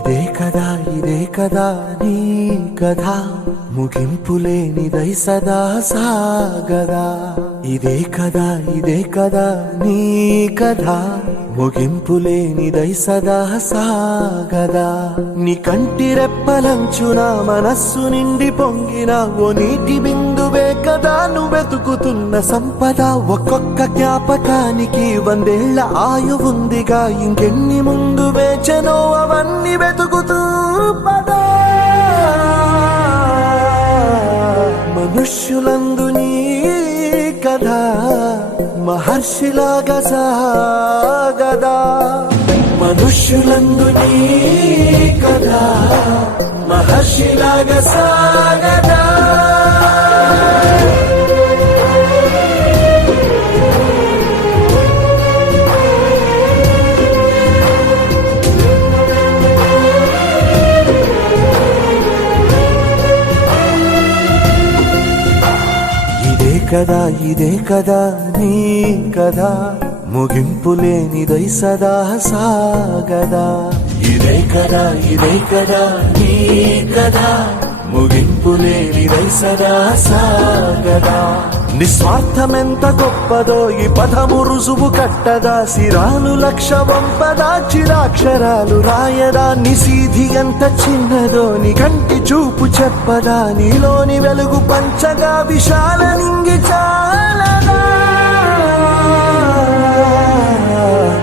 ఇదే కదా నీ కథ ముగింపులేనిదై సదా సాగదా. ఇదే కదా నీ కథ ముగింపులేనిదై సదా సాగదా. నీ కంటి రెప్పలంచున మనస్సు నిండి పొంగిన ఓ నీటి బిందువే కదా నువ్వెతుకుతున్న సంపద. ఒక్కొక్క జ్ఞాపకానికి 100 ఏళ్ల ఆయువుందిగా, ఇంకెన్ని ముందు వేచనో అవన్నీ వెతుకుతూ పదా. మనుష్యులందు నీ కథ మహర్షిలాగా సాగదా. మనుష్యులందు నీ కథ మహర్షిలాగా సాగదా. ఇదే కదా నీ కథ ముగింపులేనిదై సదా సాగదా. ఇదే కదా నీ కథ ముగింపులేనిదై సదా సాగదా. నిస్వార్థమెంత గొప్పదో ఈ పదము రుజువు కట్టదా. సిరాలు లక్ష వంపదా, చిరాక్షరాలు రాయదా. నిశీధి ఎంత చిన్నదో నీ కంటి చూపు చెప్పదా. నీలోని వెలుగు పంచగా విశాల నింగి చాలదా.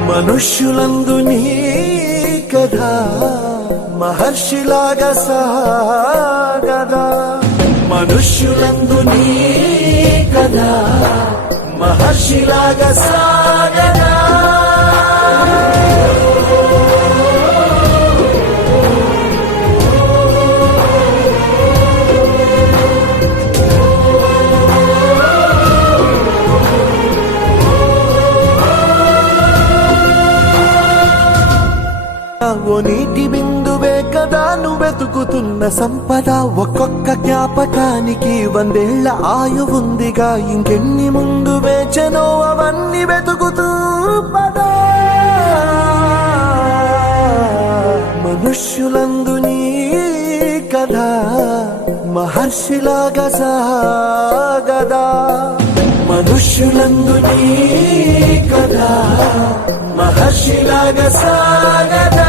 మనుష్యులందు నీ కథ మహర్షిలాగా సాగదా. మనుష్యులందు నీ కథ మహర్షిలాగా సాగదా. ఓ నీటి బిందువే కదా నువ్వెతుకుతున్న సంపద. ఒక్కొక్క జ్ఞాపకానికి 100 ఏళ్ల ఆయువుందిగా, ఇంకెన్ని ముందు వేచనో అవన్నీ వెతుకుతూ పదా. మనుష్యులందు నీ కథ మహర్షిలాగా సాగదా. మనుష్యులందు నీ కథ మహర్షిలాగా సాగదా.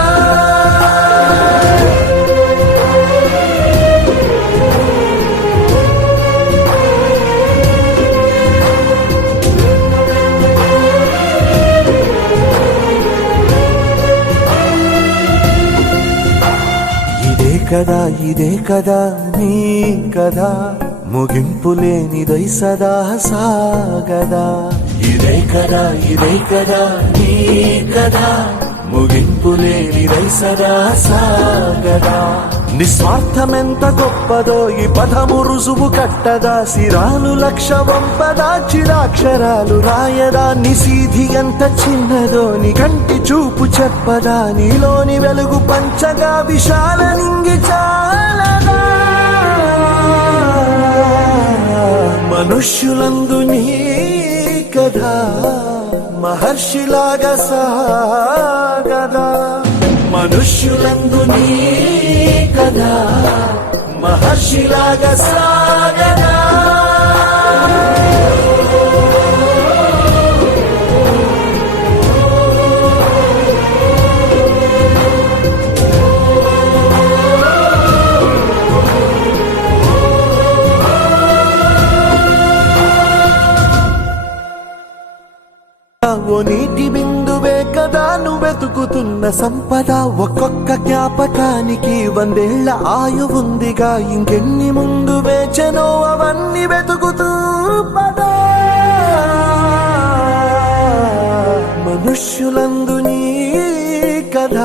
ఇదే కదా నీ కథ ముగింపులేనిదై సదా సాగదా. ఇదే కదా నీ కథ ముగింపులేనిదై సదా సాగదా. నిస్వార్థమెంత గొప్పదో ఈ పదము రుజువు కట్టదా. సిరాలు లక్ష వంపదా, చిరాక్షరాలు రాయదా. నిశీధి ఎంత చిన్నదో నీ కంటి చూపు చెప్పదా. నీలోని వెలుగు పంచగా విశాల నింగి చాలదా. మనుష్యులందు నీ కథ మహర్షిలాగా సాగదా. మనుష్యులందు నీ కథ మహర్షిలాగా సాగదా. ఓ నీటి బిందువే కదా నువ్వెతుకుతున్న సంపద. ఒక్కొక్క జ్ఞాపకానికి 100 ఏళ్ల ఆయువుందిగా, ఇంకెన్ని ముందు వేచనో అవన్నీ వెతుకుతూ పదా. మనుష్యులందు నీ కథ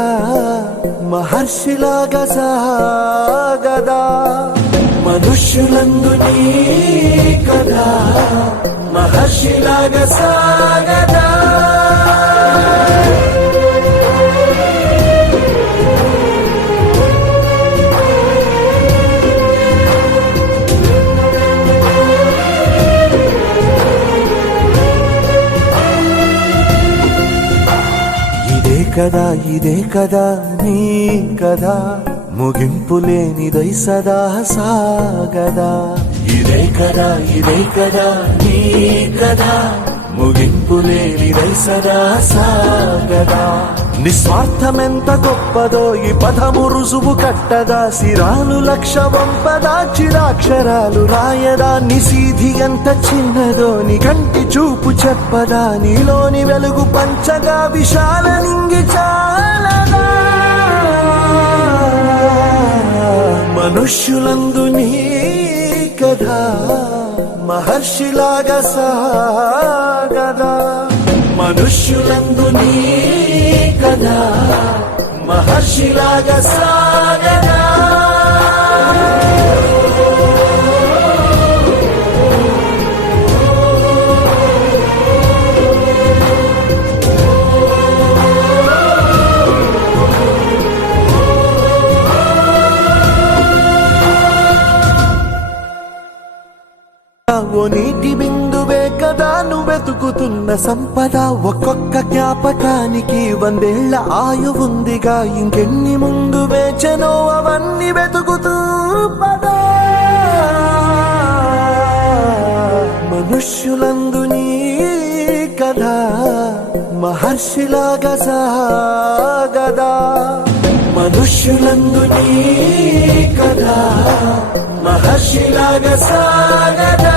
మహర్షిలాగా సాగదా. మనుష్యులందు నీ కథ మహర్షిలాగా సాగదా. కదా ఇదే కదా నీ కదా ముగింపు లేనిదై సదా సాగదా ఇదే కదా నీ కదా ముగింపు లేనిదై సదా సాగదా నిస్వార్థమెంత గొప్పదో ఈ పదము రుజువు కట్టదా సిరాలు లక్ష వంపదా చిరాక్షరాలు రాయదా నిసీధి ఎంత చిన్నదో నీ కంటి చూపు చెప్పదా నీలోని వెలుగు పంచగా విశాల నింగి చాలదా మనుష్యులందు నీ కథ మహర్షిలాగా సాగదా మనుష్యులందు నీ కథ మహర్షిలాగా సాగదా ఓ నీటి బిందువే కదా నువ్వెతుకుతున్న సంపద ఒక్కొక్క జ్ఞాపకానికి 100 ఏళ్ల ఆయువుందిగా ఇంకెన్ని ముందు వేచనో అవన్నీ వెతుకుతూ పదా మనుష్యులందు నీ కథ మహర్షిలాగా సాగదా మనుష్యులందు నీ కథ మహర్షిలాగా సాగదా